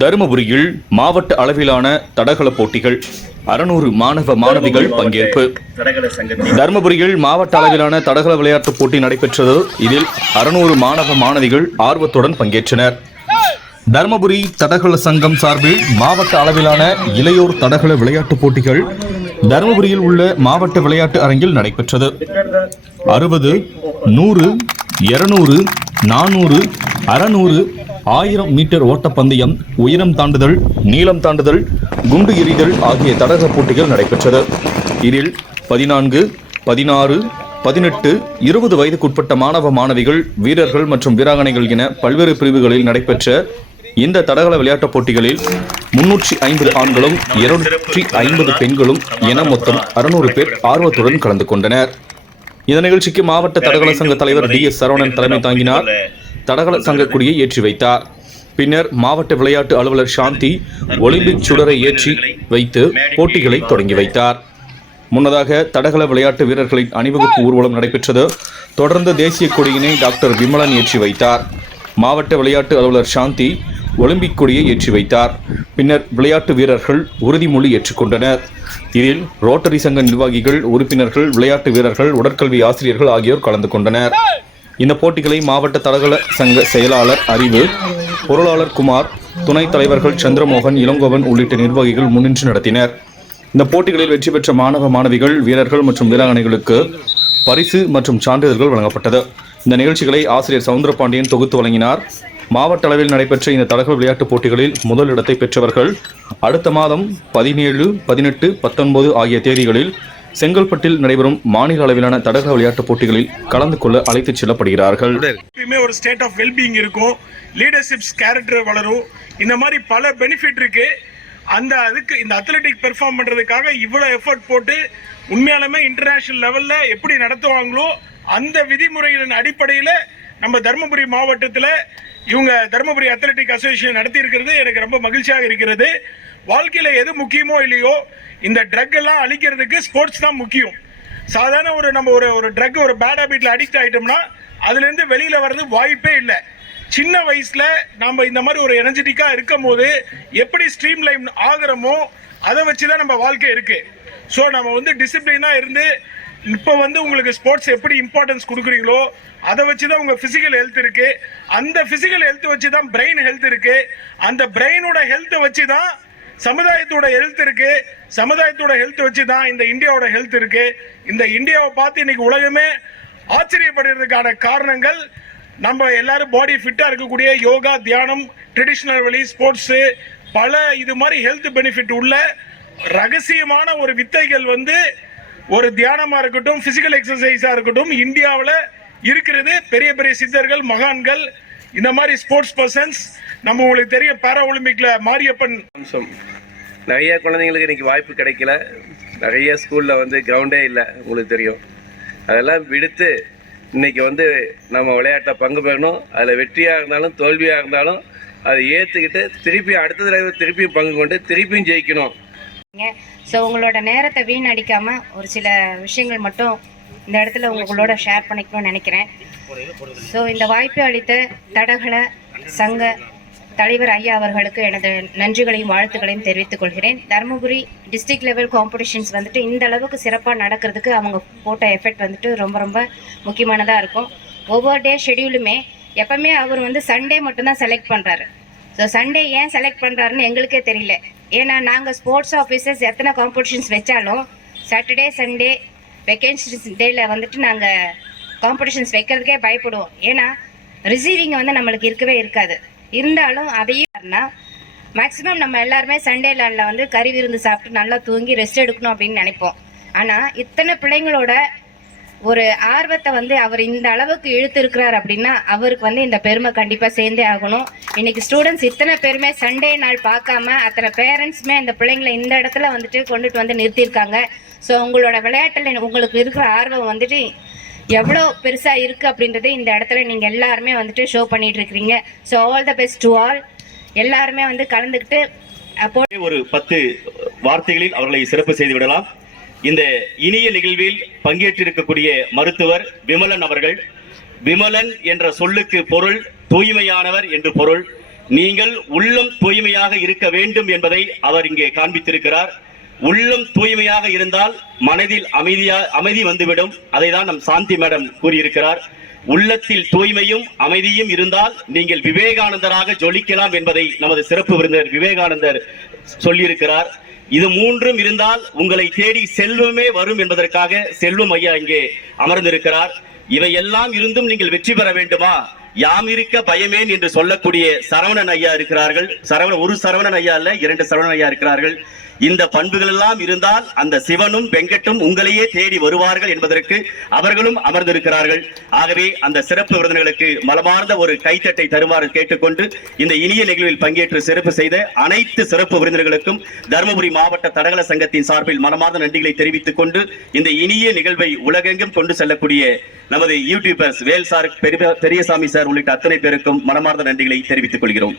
தருமபுரியில் மாவட்ட அளவிலான தடகள போட்டிகள் 600 மாணவ மாணவிகள் பங்கேற்பு. தருமபுரியில் மாவட்ட அளவிலான தடகள விளையாட்டுப் போட்டி நடைபெற்றது. இதில் 600 மாணவ மாணவிகள் ஆர்வத்துடன் பங்கேற்றனர். தருமபுரி தடகள சங்கம் சார்பில் மாவட்ட அளவிலான இளையோர் தடகள விளையாட்டுப் போட்டிகள் தருமபுரியில் உள்ள மாவட்ட விளையாட்டு அரங்கில் நடைபெற்றது. 60, 100, 200, 400, 600, 1000 மீட்டர் ஓட்டப்பந்தயம், உயரம் தாண்டுதல், நீளம் தாண்டுதல், குண்டு எறிதல் ஆகிய தடகள போட்டிகள் நடைபெற்றது. இதில் 14, 16, 18, 20 வயதுக்குட்பட்ட மாணவ மாணவிகள், வீரர்கள் மற்றும் வீராங்கனைகள் என பல்வேறு பிரிவுகளில் நடைபெற்ற இந்த தடகள விளையாட்டுப் போட்டிகளில் 350 ஆண்களும் 250 பெண்களும் என மொத்தம் 600 பேர் ஆர்வத்துடன் கலந்து கொண்டனர். இந்த நிகழ்ச்சிக்கு மாவட்ட தடகள சங்க தலைவர் DS சரவணன் தலைமை தாங்கினார். தடகள சங்க கொடியை ஏற்றி வைத்தார். பின்னர் மாவட்ட விளையாட்டு அலுவலர் சாந்தி ஒலிம்பிக் சுடரை ஏற்றி வைத்து போட்டிகளை தொடங்கி வைத்தார். முன்னதாக தடகள விளையாட்டு வீரர்களின் அணிவகுப்பு ஊர்வலம் நடைபெற்றது. தொடர்ந்து தேசிய கொடியினை டாக்டர் விமலன் ஏற்றி வைத்தார். மாவட்ட விளையாட்டு அலுவலர் சாந்தி ஒலிம்பிக் கொடியை ஏற்றி வைத்தார். பின்னர் விளையாட்டு வீரர்கள் உறுதிமொழி ஏற்றுக்கொண்டனர். இதில் ரோட்டரி சங்க நிர்வாகிகள், உறுப்பினர்கள், விளையாட்டு வீரர்கள், உடற்கல்வி ஆசிரியர்கள் ஆகியோர் கலந்து கொண்டனர். இந்த போட்டிகளை மாவட்ட தடகள சங்க செயலாளர் அறிவு, பொருளாளர் குமார், துணைத் தலைவர்கள் சந்திரமோகன், இளங்கோவன் உள்ளிட்ட நிர்வாகிகள் முன்னின்று நடத்தினர். இந்த போட்டிகளில் வெற்றி பெற்ற மாணவ மாணவிகள், வீரர்கள் மற்றும் வீராங்கனைகளுக்கு பரிசு மற்றும் சான்றிதழ்கள் வழங்கப்பட்டது. இந்த நிகழ்ச்சிகளை ஆசிரியர் சவுந்தரபாண்டியன் தொகுத்து வழங்கினார். மாவட்ட அளவில் நடைபெற்ற இந்த தடகள விளையாட்டுப் போட்டிகளில் முதல் இடத்தை பெற்றவர்கள் அடுத்த மாதம் 17, 18, 19 ஆகிய தேதிகளில் செங்கல்பட்டில் நடைபெறும் மாநில அளவிலான தடகள விளையாட்டுப் போட்டிகளில் கலந்து கொள்ள அழைத்துச் செல்லப்படுகிறார்கள். ஒரு ஸ்டேட் ஆஃப் வெல்பீயிங் இருக்கும், லீடர்ஷிப்ஸ் கேரக்டர் வளரும், இந்த மாதிரி பல பெனிஃபிட் இருக்கு. அதுக்கு இந்த அத்லெட்டிக் பெர்ஃபார்ம் பண்றதுக்காக இவ்வளவு எஃபர்ட் போட்டு உண்மையாலுமே இன்டர்நேஷனல் லெவல்ல எப்படி நடத்துவாங்களோ அந்த விதிமுறைகளின் அடிப்படையில் நம்ம தருமபுரி மாவட்டத்தில் இவங்க தருமபுரி அத்லெட்டிக் அசோசியேஷன் நடத்தி இருக்கிறது எனக்கு ரொம்ப மகிழ்ச்சியாக இருக்கிறது. வாழ்க்கையில எது முக்கியமோ இல்லையோ இந்த ட்ரக் எல்லாம் அழிக்கிறதுக்கு ஸ்போர்ட்ஸ் தான் முக்கியம். சாதாரண நம்ம ஒரு ட்ரக், ஒரு பேட் ஹேபிட்ல அடிக்ட் ஆயிட்டோம்னா அதுல இருந்து வெளியில வர்றது வாய்ப்பே இல்லை. சின்ன வயசுல நம்ம இந்த மாதிரி ஒரு எனர்ஜெட்டிக்கா இருக்கும் போது எப்படி ஸ்ட்ரீம் லைன் ஆகிறோமோ அதை வச்சுதான் நம்ம வாழ்க்கை இருக்கு. ஸோ நம்ம டிசிப்ளினா இருந்து இப்போ உங்களுக்கு ஸ்போர்ட்ஸ் எப்படி இம்பார்ட்டன்ஸ் கொடுக்குறீங்களோ அதை வச்சுதான் உங்க பிசிக்கல் ஹெல்த் இருக்கு. அந்த பிசிக்கல் ஹெல்த் வச்சுதான் பிரெயின் ஹெல்த் இருக்கு. அந்த பிரெயினோட ஹெல்த் வச்சுதான் சமுதாயத்தோட ஹெல்த் இருக்கு. சமுதாயத்தோட ஹெல்த் வச்சுதான் இந்த இந்தியாவோட ஹெல்த் இருக்கு. இந்த இந்தியாவை பார்த்து இன்னைக்கு உலகமே ஆச்சரியப்படுறதுக்கான காரணங்கள் நம்ம எல்லாரும் பாடி ஃபிட்டா இருக்கக்கூடிய யோகா, தியானம், ட்ரெடிஷனல் வழி, ஸ்போர்ட்ஸ், பல இது மாதிரி ஹெல்த் பெனிஃபிட் உள்ள ரகசியமான ஒரு வித்தைகள் ஒரு தியானமா இருக்கட்டும், பிசிக்கல் எக்ஸசைஸா இருக்கட்டும், இந்தியாவில் இருக்கிறது. பெரிய பெரிய சித்தர்கள், மகான்கள், இந்த மாதிரி ஸ்போர்ட்ஸ் பர்சன்ஸ். நம்ம உங்களுக்கு தெரியும் பாரா ஒலிம்பிக்ல மாரியப்பன். நிறைய குழந்தைங்களுக்கு இன்னைக்கு வாய்ப்பு கிடைக்கல. நிறைய ஸ்கூல்ல கிரவுண்டே இல்லை, உங்களுக்கு தெரியும். அதெல்லாம் விடுத்து இன்னைக்கு நம்ம விளையாட்டை பங்கு பெறணும். அதில் வெற்றியாக இருந்தாலும் தோல்வியாக இருந்தாலும் அதை ஏற்றுக்கிட்டு திருப்பி அடுத்த தடவை திருப்பியும் பங்கு கொண்டு திருப்பியும் ஜெயிக்கணும். ஸோ உங்களோட நேரத்தை வீணடிக்காம ஒரு சில விஷயங்கள் மட்டும் இந்த இடத்துல உங்களோட ஷேர் பண்ணிக்கணும்னு நினைக்கிறேன். ஸோ இந்த வாய்ப்பை அளித்த தடகள சங்க தலைவர் ஐயா அவர்களுக்கு எனது நன்றிகளையும் வாழ்த்துக்களையும் தெரிவித்துக் கொள்கிறேன். தருமபுரி டிஸ்ட்ரிக்ட் லெவல் காம்படிஷன்ஸ் இந்த அளவுக்கு சிறப்பாக நடக்கிறதுக்கு அவங்க போட்ட எஃபெக்ட் ரொம்ப ரொம்ப முக்கியமானதாக இருக்கும். ஒவ்வொரு டே ஷெடியூலுமே எப்பவுமே அவர் சண்டே மட்டும்தான் செலக்ட் பண்ணுறாரு. ஸோ சண்டே ஏன் செலக்ட் பண்ணுறாருன்னு எங்களுக்கே தெரியல. ஏன்னா நாங்கள் ஸ்போர்ட்ஸ் ஆஃபீஸர்ஸ் எத்தனை காம்படிஷன்ஸ் வச்சாலும் சாட்டர்டே, சண்டே, வெக்கேஷன்ஸ் டேயில் நாங்கள் காம்படிஷன்ஸ் வைக்கிறதுக்கே பயப்படுவோம். ஏன்னா ரிசீவிங் நம்மளுக்கு இருக்கவே இருக்காது. இருந்தாலும் அதையும் மேக்ஸிமம் நம்ம எல்லாருமே சண்டே லேண்டில் கறி விருந்து சாப்பிட்டு நல்லா தூங்கி ரெஸ்ட் எடுக்கணும் அப்படின்னு நினைப்போம். ஆனால் இத்தனை பிள்ளைங்களோட ஒரு ஆர்வத்தை அவர் இந்த அளவுக்கு இழுத்து இருக்கிறார் அப்படின்னா அவருக்கு இந்த பெருமை கண்டிப்பாக சேர்ந்தே ஆகணும். இன்னைக்கு ஸ்டூடெண்ட்ஸ் இத்தனை பேருமே சண்டே நாள் பார்க்காம அத்தனை பேரண்ட்ஸுமே அந்த பிள்ளைங்களை இந்த இடத்துல கொண்டுட்டு நிறுத்தியிருக்காங்க. ஸோ உங்களோட விளையாட்டில் உங்களுக்கு இருக்கிற ஆர்வம் எவ்வளோ பெருசாக இருக்குது அப்படின்றத இந்த இடத்துல நீங்கள் எல்லாருமே ஷோ பண்ணிட்டு இருக்கிறீங்க. So all the best to all. எல்லாருமே கலந்துக்கிட்டு ஒரு 10 வார்த்தைகளில் அவர்களை சிறப்பு செய்து விடலாம். இந்த இனிய நிகழ்வில் பங்கேற்றிருக்கக்கூடிய மருத்துவர் விமலன் அவர்கள். விமலன் என்ற சொல்லுக்கு பொருள் தூய்மையானவர் என்று பொருள். நீங்கள் உள்ளம் தூய்மையாக இருக்க வேண்டும் என்பதை அவர் இங்கே காண்பித்திருக்கிறார். உள்ளம் தூய்மையாக இருந்தால் மனதில் அமைதி வந்துவிடும். அதை தான் நம் சாந்தி மேடம் கூறியிருக்கிறார். உள்ளத்தில் தூய்மையும் அமைதியும் இருந்தால் நீங்கள் விவேகானந்தராக ஜொலிக்கலாம் என்பதை நமது சிறப்பு விருந்தினர் விவேகானந்தர் சொல்லியிருக்கிறார். இது மூன்றும் இருந்தால் உங்களை தேடி செல்வமே வரும் என்பதற்காக செல்வம் ஐயா இங்கே அமர்ந்திருக்கிறார். இவையெல்லாம் இருந்தும் நீங்கள் வெற்றி பெற வேண்டுமா? யாம் இருக்க பயமேன் என்று சொல்லக்கூடிய சரவணன் ஐயா இருக்கிறார்கள். ஒரு சரவணன் ஐயா அல்ல, 2 சரவணன் ஐயா இருக்கிறார்கள். இந்த பண்புகள் எல்லாம் இருந்தால் அந்த சிவனும் வெங்கட்டும் உங்களையே தேடி வருவார்கள் என்பதற்கு அவர்களும் அமர்ந்திருக்கிறார்கள். ஆகவே அந்த சிறப்பு விருந்தினர்களுக்கு மலமார்ந்த ஒரு கைத்தட்டை தருமாறு கேட்டுக்கொண்டு இந்த இனிய நிகழ்வில் பங்கேற்று சிறப்பு செய்த அனைத்து சிறப்பு விருந்தினர்களுக்கும் தருமபுரி மாவட்ட தடகள சங்கத்தின் சார்பில் மனமார்ந்த நன்றிகளை தெரிவித்துக் கொண்டு இந்த இனிய நிகழ்வை உலகெங்கும் கொண்டு செல்லக்கூடிய நமது யூடியூபர்ஸ் வேல் சார், பெரியசாமி சார் உள்ளிட்ட அத்தனை பேருக்கும் மனமார்ந்த நன்றிகளை தெரிவித்துக் கொள்கிறோம்.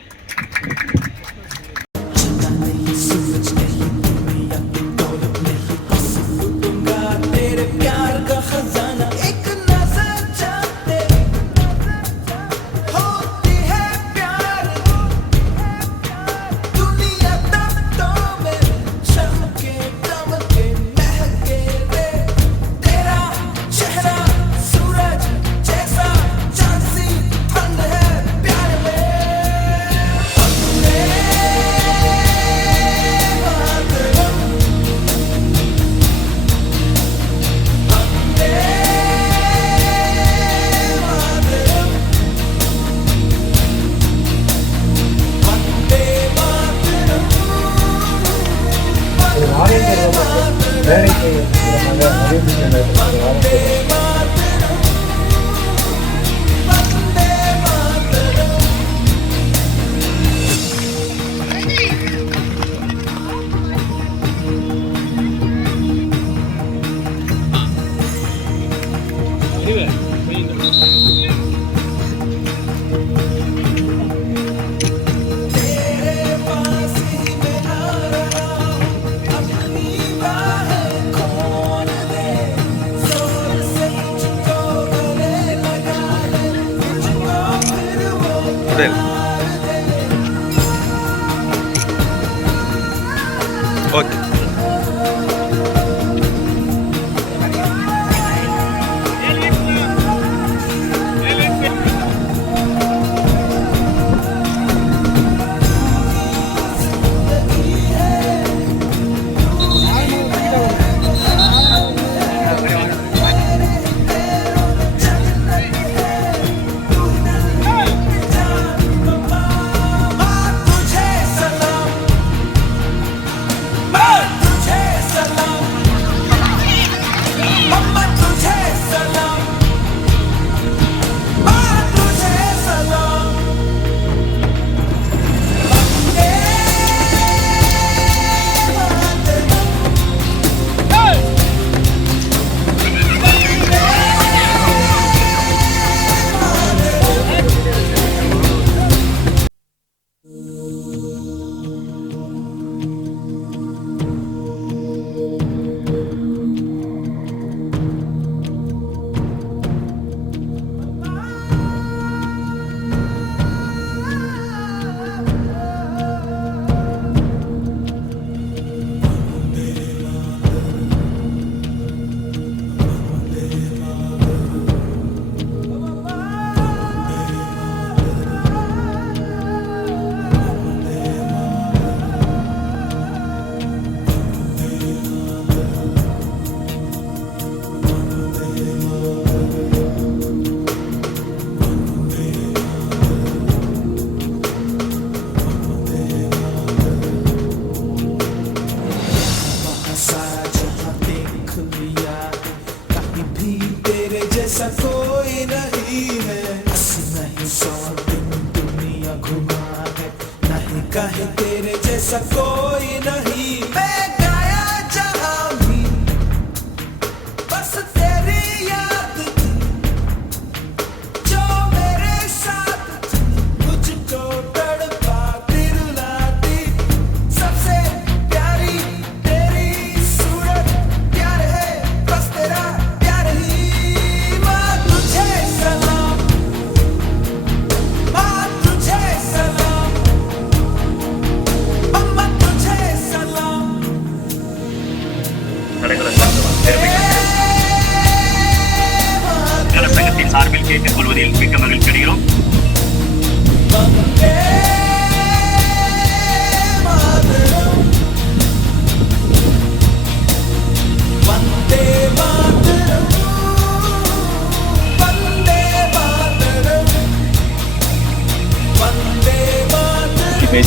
ஓகே.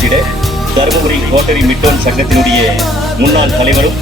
பேசிட தருமபுரி ரோட்டரி மிட்டோன் சங்கத்தினுடைய முன்னாள் தலைவரும்